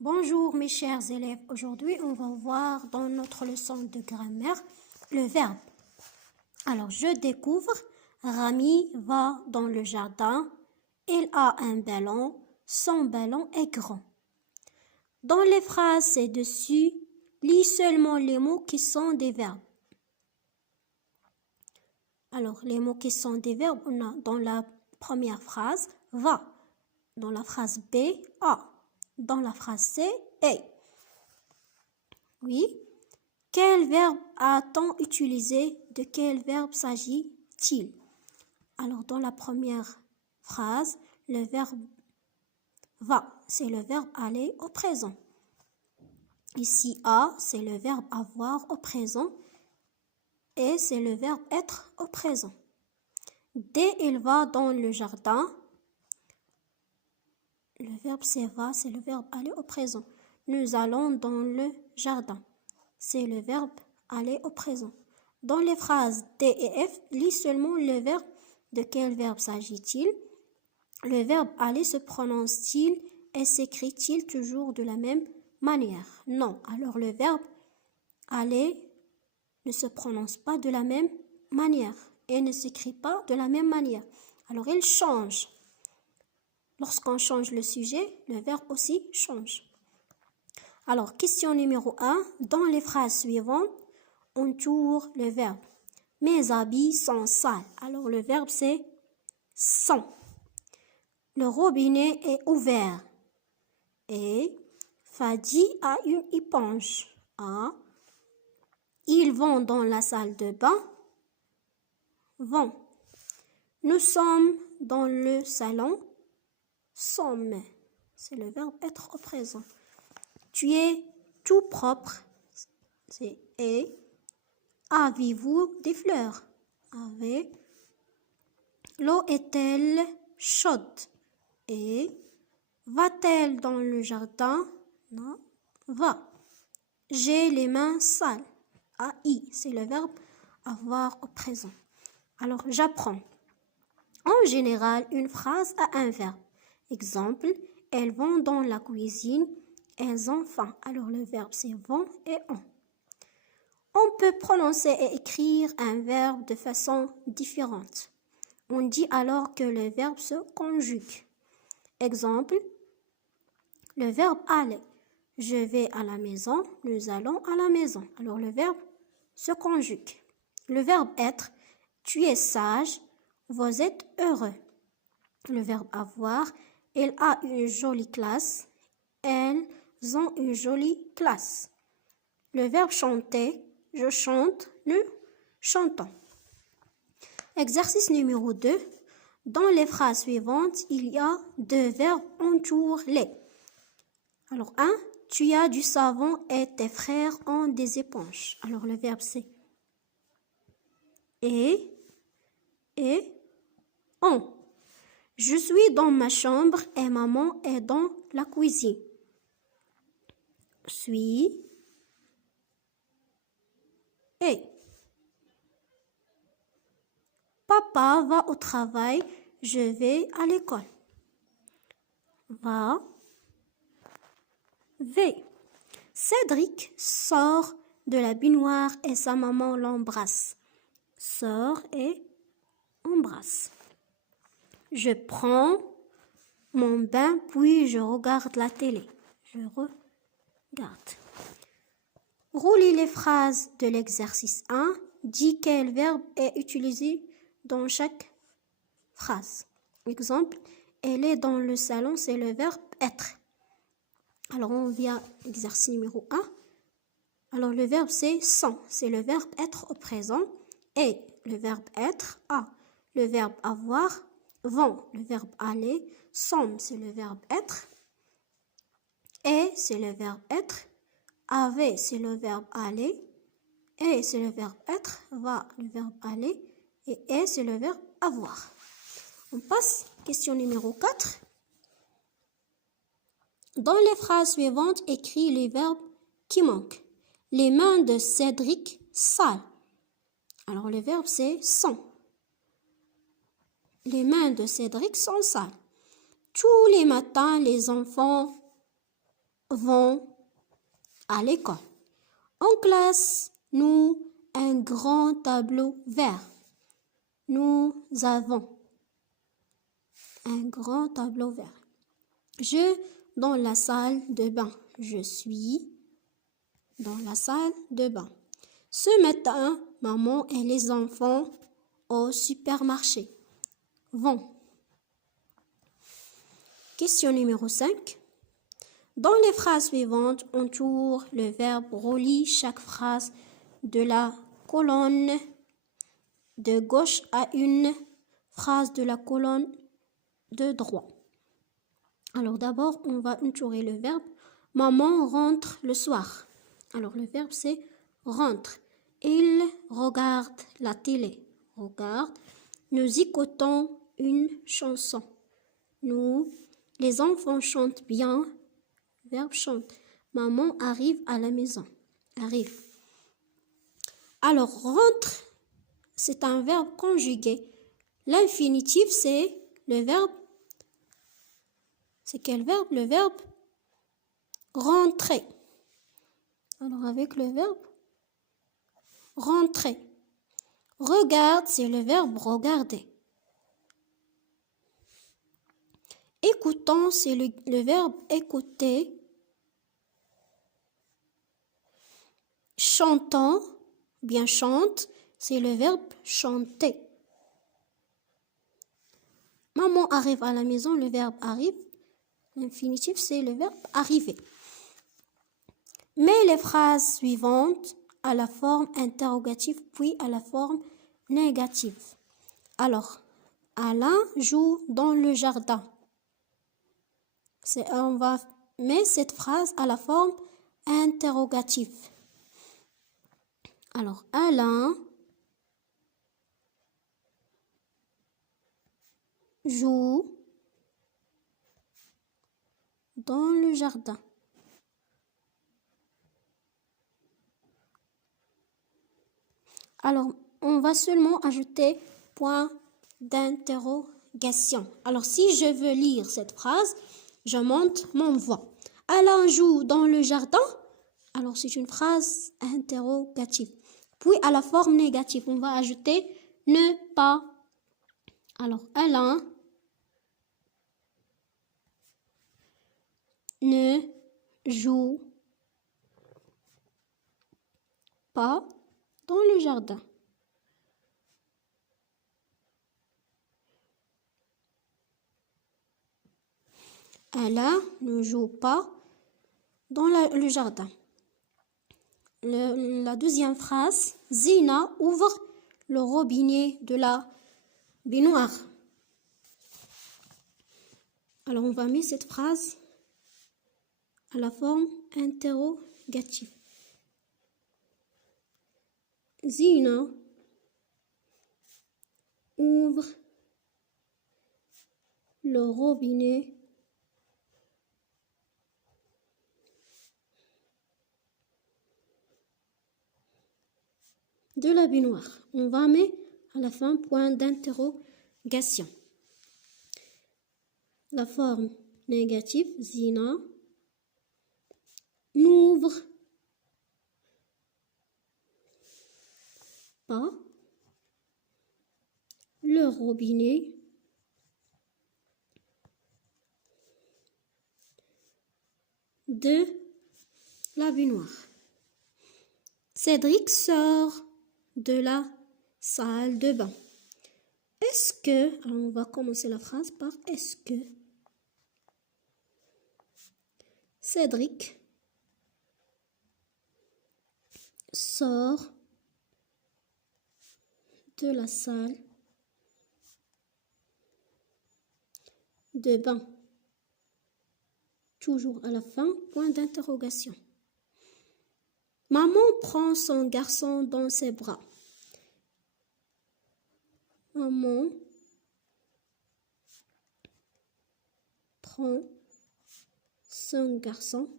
Bonjour mes chers élèves, aujourd'hui on va voir dans notre leçon de grammaire le verbe. Alors je découvre, Rami va dans le jardin, il a un ballon, son ballon est grand. Dans les phrases ci-dessus, lis seulement les mots qui sont des verbes. Alors les mots qui sont des verbes, on a dans la première phrase va, dans la phrase B, a, dans la phrase C, est. Oui. Quel verbe a-t-on utilisé? De quel verbe s'agit-il? Alors, dans la première phrase, le verbe va, c'est le verbe aller au présent. Ici, a, c'est le verbe avoir au présent et c'est le verbe être au présent. D, il va dans le jardin. Le verbe c'est va, c'est le verbe aller au présent. Nous allons dans le jardin. C'est le verbe aller au présent. Dans les phrases D et F, lis seulement le verbe. De quel verbe s'agit-il? Le verbe aller se prononce-t-il et s'écrit-il toujours de la même manière? Non. Alors le verbe aller ne se prononce pas de la même manière et ne s'écrit pas de la même manière. Alors il change. Lorsqu'on change le sujet, le verbe aussi change. Alors, question numéro 1. Dans les phrases suivantes, on tourne le verbe. Mes habits sont sales. Alors, le verbe, c'est sont. Le robinet est ouvert. Et Fadi a une éponge. A. Ils vont dans la salle de bain. Vont. Nous sommes dans le salon. Sommes. C'est le verbe être au présent. Tu es tout propre. C'est et. Avez-vous des fleurs? Avez. L'eau est-elle chaude? Et. Va-t-elle dans le jardin? Non. Va. J'ai les mains sales. A-I, c'est le verbe avoir au présent. Alors, j'apprends. En général, une phrase a un verbe. Exemple, elles vont dans la cuisine, elles ont faim. Alors, le verbe, c'est vont et ont. On peut prononcer et écrire un verbe de façon différente. On dit alors que le verbe se conjugue. Exemple, le verbe aller. Je vais à la maison, nous allons à la maison. Alors le verbe se conjugue. Le verbe être, tu es sage, vous êtes heureux. Le verbe avoir, elle a une jolie classe, elles ont une jolie classe. Le verbe chanter, je chante, nous chantons. Exercice numéro 2. Dans les phrases suivantes, il y a deux verbes entoure les. Alors, 1. Tu as du savon et tes frères ont des éponges. Alors, le verbe c'est et ont. Je suis dans ma chambre et maman est dans la cuisine. Suis et. Papa va au travail, je vais à l'école. Va, V. Cédric sort de la baignoire et sa maman l'embrasse. Sort et embrasse. Je prends mon bain puis je regarde la télé. Je regarde. Roulez les phrases de l'exercice 1. Dis quel verbe est utilisé dans chaque phrase. Exemple, elle est dans le salon, c'est le verbe être. Alors, on vient à l'exercice numéro 1. Alors, le verbe c'est sont, c'est le verbe être au présent. Et, le verbe être, a. Le verbe avoir, vont, le verbe aller. Sont, c'est le verbe être. Et, c'est le verbe être. Avait, c'est le verbe aller. Et, c'est le verbe être. Va, le verbe aller. Et, c'est le verbe avoir. On passe, question numéro 4. Dans les phrases suivantes, écris les verbes qui manquent. Les mains de Cédric sales. Alors, le verbe, c'est sont. Les mains de Cédric sont sales. Tous les matins, les enfants vont à l'école. En classe, nous un grand tableau vert. Nous avons un grand tableau vert. Je dans la salle de bain. Je suis dans la salle de bain. Ce matin, maman et les enfants au supermarché vont. Question numéro 5. Dans les phrases suivantes, on tourne le verbe relie chaque phrase de la colonne de gauche à une phrase de la colonne de droite. Alors d'abord, on va entourer le verbe. Maman rentre le soir. Alors le verbe c'est rentre. Il regarde la télé. Regarde. Nous écoutons une chanson. Nous, les enfants chantent bien. Verbe chante. Maman arrive à la maison. Arrive. Alors rentre, c'est un verbe conjugué. L'infinitif c'est le verbe. C'est quel verbe? Le verbe rentrer. Alors avec le verbe rentrer. Regarde, c'est le verbe regarder. Écoutons, c'est le verbe écouter. Chantons, bien chante, c'est le verbe chanter. Maman arrive à la maison, le verbe arrive. L'infinitif, c'est le verbe arriver. Mets les phrases suivantes à la forme interrogative puis à la forme négative. Alors, Alain joue dans le jardin. On va mettre cette phrase à la forme interrogative. Alors, Alain joue dans le jardin. Alors, on va seulement ajouter point d'interrogation. Alors, si je veux lire cette phrase, je monte mon voix. Alain joue dans le jardin. Alors, c'est une phrase interrogative. Puis, à la forme négative, on va ajouter ne pas. Alors, Alain ne joue pas dans le jardin. Alain ne joue pas dans le jardin. La deuxième phrase, Zina ouvre le robinet de la baignoire. Alors, on va mettre cette phrase à la forme interrogative. Zina ouvre le robinet de la baignoire. On va mettre à la fin point d'interrogation. La forme négative, Zina n'ouvre pas le robinet de la baignoire. Cédric sort de la salle de bain. Est-ce que, alors on va commencer la phrase par est-ce que Cédric sort de la salle de bain. Toujours à la fin, point d'interrogation. Maman prend son garçon dans ses bras. Maman prend son garçon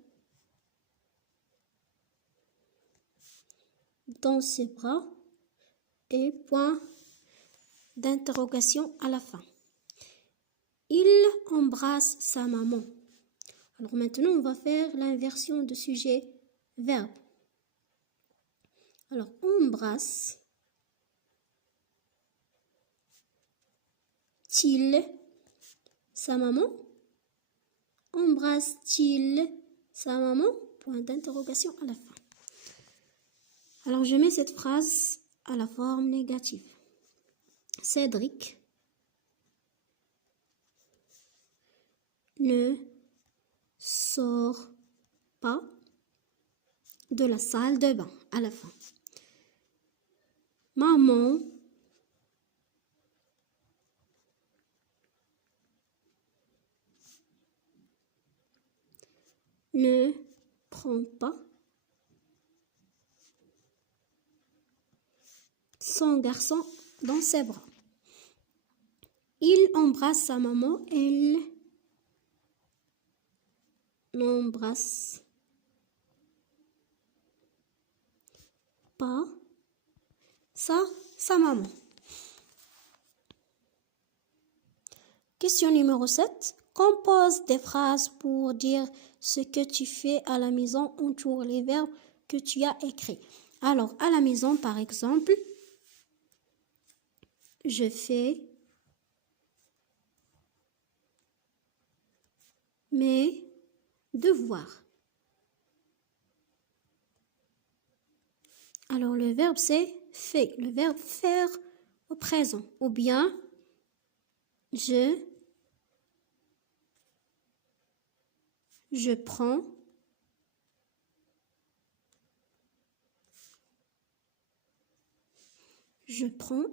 dans ses bras et point d'interrogation à la fin. Il embrasse sa maman. Alors maintenant, on va faire l'inversion de sujet-verbe. Alors, embrasse-t-il sa maman? Embrasse-t-il sa maman? Point d'interrogation à la fin. Alors, je mets cette phrase à la forme négative. Cédric ne sort pas de la salle de bain à la fin. Maman ne prend pas son garçon dans ses bras. Il embrasse sa maman, elle n'embrasse pas sa maman. Question numéro 7. Compose des phrases pour dire ce que tu fais à la maison. Entoure les verbes que tu as écrits. Alors, à la maison, par exemple, je fais mes devoirs. Alors, le verbe, c'est fait. Le verbe faire au présent. Ou bien, je prends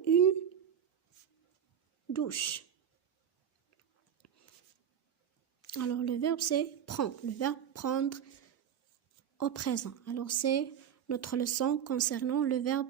une douche. Alors, le verbe, c'est prendre. Le verbe prendre au présent. Alors, c'est notre leçon concernant le verbe